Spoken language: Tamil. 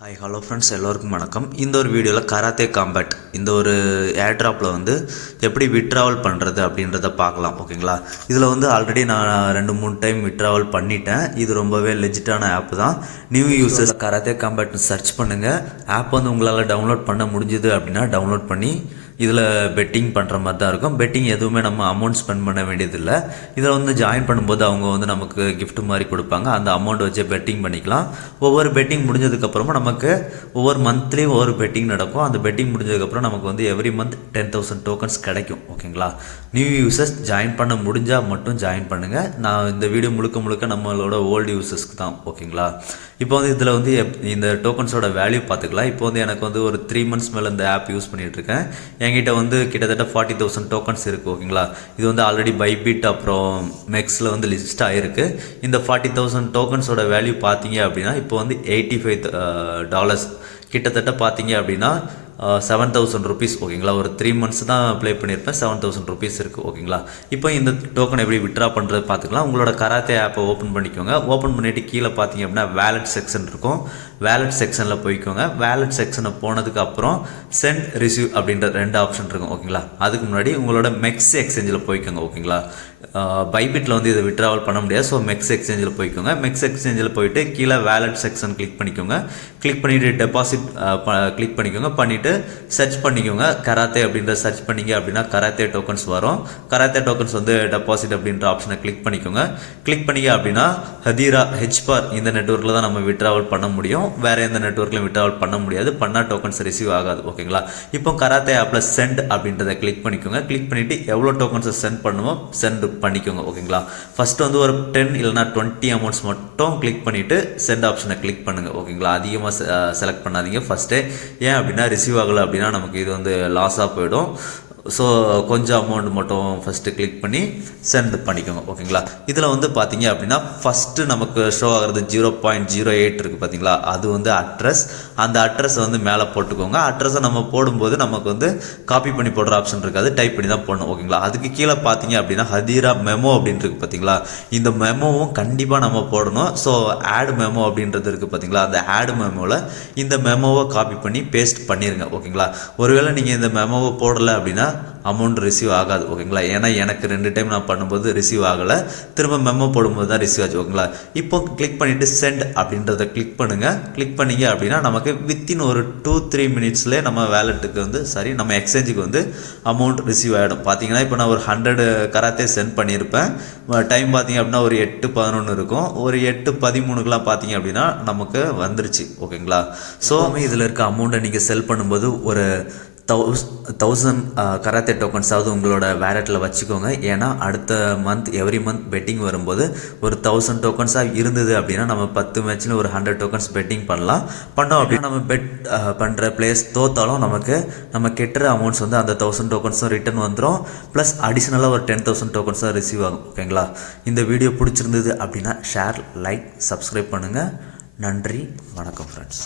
ஹாய் ஹலோ ஃப்ரெண்ட்ஸ் எல்லோருக்கும் வணக்கம். இந்த ஒரு வீடியோவில் கராத்தே காம்பேட் இந்த ஒரு ஏர்ட்ராப்பில் எப்படி விட்ராவல் பண்ணுறது அப்படின்றத பார்க்கலாம். ஓகேங்களா, இதில் ஆல்ரெடி நான் 2-3 டைம் விட்ராவல் பண்ணிட்டேன். இது ரொம்பவே லெஜிட்டான ஆப் தான். நியூ யூசர்ஸ் கராத்தே காம்பேட்னு சர்ச் பண்ணுங்கள். ஆப் உங்களால் டவுன்லோட் பண்ண முடிஞ்சுது அப்படின்னா டவுன்லோட் பண்ணி இதில் பெட்டிங் பண்ணுற மாதிரி தான் இருக்கும். பெட்டிங் எதுவுமே நம்ம அமௌண்ட் ஸ்பெண்ட் பண்ண வேண்டியதில்லை. இதில் ஜாயின் பண்ணும்போது அவங்க நமக்கு கிஃப்ட் மாதிரி கொடுப்பாங்க. அந்த அமௌண்ட் வச்சு பெட்டிங் பண்ணிக்கலாம். ஒவ்வொரு பெட்டிங் முடிஞ்சதுக்கப்புறமா நமக்கு ஒவ்வொரு மந்த்லேயும் ஒவ்வொரு பெட்டிங் நடக்கும். அந்த பெட்டிங் முடிஞ்சதுக்கப்புறம் நமக்கு எவ்ரி மந்த் 10,000 டோக்கன்ஸ் கிடைக்கும். ஓகேங்களா, நியூ யூசர்ஸ் ஜாயின் பண்ண முடிஞ்சால் மட்டும் ஜாயின் பண்ணுங்கள். நான் இந்த வீடியோ முழுக்க நம்மளோட ஓல்டு யூசர்ஸ்க்கு தான். ஓகேங்களா, இப்போ இதில் இந்த டோக்கன்ஸோட வேல்யூ பார்த்துக்கலாம். இப்போ எனக்கு ஒரு 3 months மேலே இந்த ஆப் யூஸ் பண்ணிகிட்ருக்கேன். என்கிட்ட கிட்டத்தட்ட 40,000 டோக்கன்ஸ் இருக்குது. ஓகேங்களா, இது ஆல்ரெடி பைபிட் அப்புறம் மெக்ஸில் லிஸ்ட் ஆகிருக்கு. இந்த 40,000 டோக்கன்ஸோட வேல்யூ பார்த்தீங்க அப்படின்னா இப்போ $85 கிட்டத்தட்ட பார்த்தீங்க அப்படின்னா 7,000 rupees. ஓகேங்களா, ஒரு 3 months தான் ப்ளே பண்ணியிருப்பேன். 7,000 rupees இருக்குது. ஓகேங்களா, இப்போ இந்த டோக்கன் எப்படி விட்ரா பண்ணுறது பார்த்துக்கலாம். உங்களோட கராத்தே ஆப்பை ஓப்பன் பண்ணிக்கோங்க. ஓப்பன் பண்ணிவிட்டு கீழே பார்த்தீங்க அப்படின்னா வேலட் செக்ஷன் இருக்கும். வேலட் செக்ஷனில் போய்க்கோங்க. வேலட் செக்ஷனை போனதுக்கு அப்புறம் சென்ட் ரிசீவ் அப்படின்ற 2 ஆப்ஷன் இருக்கும். ஓகேங்களா, அதுக்கு முன்னாடி உங்களோட மெக்ஸ் எக்ஸ்சேஞ்சில் போய்க்கோங்க. ஓகேங்களா, பைபிட்டில் இதை விட்ராவல் பண்ண முடியாது. ஸோ மெக்ஸ் எக்ஸ்சேஞ்சில் போய்க்கோங்க. மெக்ஸ் எக்ஸ்சேஞ்சில் போயிட்டு கீழே வேலட் செக்ஷன் கிளிக் பண்ணிக்கோங்க. கிளிக் பண்ணிவிட்டு டெபாசிட் கிளிக் பண்ணிக்கோங்க. பண்ணிவிட்டு சர்ச் பண்ணிக்கோங்க. கராத்தே அப்படின்ற சர்ச் பண்ணிங்க அப்படின்னா கராத்தே டோக்கன்ஸ் வரும். கராத்தே டோக்கன்ஸ் டெபாசிட் அப்படின்ற ஆப்ஷனை கிளிக் பண்ணிக்கோங்க. கிளிக் பண்ணிங்க அப்படின்னா ஹதீரா ஹெச்பார் இந்த நெட்வொர்க்கில் தான் நம்ம விட்ராவல் பண்ண முடியும். வேறு எந்த நெட்வொர்க்லையும் விட்ராவல் பண்ண முடியாது. பண்ணால் டோக்கன்ஸ் ரிசீவ் ஆகாது. ஓகேங்களா, இப்போ கராத்தே ஆப்பில் சென்ட் அப்படின்றத கிளிக் பண்ணிக்கோங்க. கிளிக் பண்ணிவிட்டு எவ்வளோ டோக்கன்ஸை சென்ட் பண்ணுமோ சென்ட் பண்ணிக்கோங்க. ஓகேங்களா, ஃபஸ்ட்டு ஒரு 10 இல்லைனா 20 அமௌண்ட்ஸ் மட்டும் கிளிக் பண்ணிவிட்டு சென்ட் ஆப்ஷனை கிளிக் பண்ணுங்கள். ஓகேங்களா, அதிகமாக செலக்ட் பண்ணாதீங்க ஃபஸ்ட்டே. ஏன் அப்படின்னா ரிசீவ் ஆகலை அப்படின்னா நமக்கு இது லாஸாக போயிடும். ஸோ கொஞ்சம் அமௌண்ட் மட்டும் ஃபஸ்ட்டு கிளிக் பண்ணி சென்ட் பண்ணிக்கோங்க. ஓகேங்களா, இதில் பார்த்தீங்க அப்படின்னா ஃபஸ்ட்டு நமக்கு ஷோ ஆகிறது 0.08 இருக்குது. பார்த்தீங்களா, அது அட்ரஸ். அந்த அட்ரஸை மேலே போட்டுக்கோங்க. அட்ரஸை நம்ம போடும்போது நமக்கு காப்பி பண்ணி போடுற ஆப்ஷன் இருக்காது. டைப் பண்ணி தான் போடணும். ஓகேங்களா, அதுக்கு கீழே பார்த்தீங்க அப்படின்னா ஹதீரா மெமோ அப்படின்ட்டு பார்த்தீங்களா, இந்த மெமோவும் கண்டிப்பாக நம்ம போடணும். ஸோ ஆட் மெமோ அப்படின்றது இருக்குது. பார்த்தீங்களா, அந்த ஆட் மெமோவில் இந்த மெமோவை காப்பி பண்ணி பேஸ்ட் பண்ணிடுங்க. ஓகேங்களா, ஒருவேளை நீங்கள் இந்த மெமோவை போடலை அப்படின்னா அமௌண்ட் ரிசீவ் ஆகாது. ஓகேங்களா, ஏன்னா எனக்கு 2 டைம் நான் பண்ணும்போது ரிசீவ் ஆகலை. திரும்ப மெமோ போடும்போது தான் ரிசீவ் ஆச்சு. ஓகேங்களா, இப்போ கிளிக் பண்ணிவிட்டு சென்ட் அப்படின்றத கிளிக் பண்ணுங்கள். கிளிக் பண்ணிங்க அப்படின்னா நமக்கு வித்தின் ஒரு 2-3 minutesலேயே நம்ம வேலெட்டுக்கு நம்ம எக்ஸ்சேஞ்சுக்கு அமௌண்ட் ரிசீவ் ஆகிடும். பார்த்தீங்கன்னா இப்போ நான் ஒரு 100 கராத்தே சென்ட் பண்ணியிருப்பேன். டைம் பார்த்தீங்க அப்படின்னா ஒரு 8:11 இருக்கும். ஒரு 8:13 பார்த்தீங்க அப்படின்னா நமக்கு வந்துருச்சு. ஓகேங்களா, ஸோ இதில் இருக்க அமௌண்ட்டை நீங்கள் செல் பண்ணும்போது ஒரு 1000 கராத்தே டோக்கன்ஸாவது உங்களோட வேலெட்டில் வச்சுக்கோங்க. ஏன்னா அடுத்த மந்த் எவ்ரி மந்த் பெட்டிங் வரும்போது ஒரு 1000 டோக்கன்ஸாக இருந்தது அப்படின்னா நம்ம 10 மேட்ச்சில் ஒரு 100 டோக்கன்ஸ் பெட்டிங் பண்ணோம் அப்படின்னா நம்ம பெட் பண்ணுற பிளேயர்ஸ் தோத்தாலும் நம்ம கெட்டுற அமௌண்ட்ஸ் அந்த 1000 டோக்கன்ஸும் ரிட்டர்ன் வந்துடும். ப்ளஸ் அடிஷ்னலாக ஒரு 10,000 டோக்கன்ஸாக ரிசீவ் ஆகும். ஓகேங்களா, இந்த வீடியோ பிடிச்சிருந்தது அப்படின்னா ஷேர், லைக், சப்ஸ்கிரைப் பண்ணுங்கள். நன்றி, வணக்கம் ஃப்ரெண்ட்ஸ்.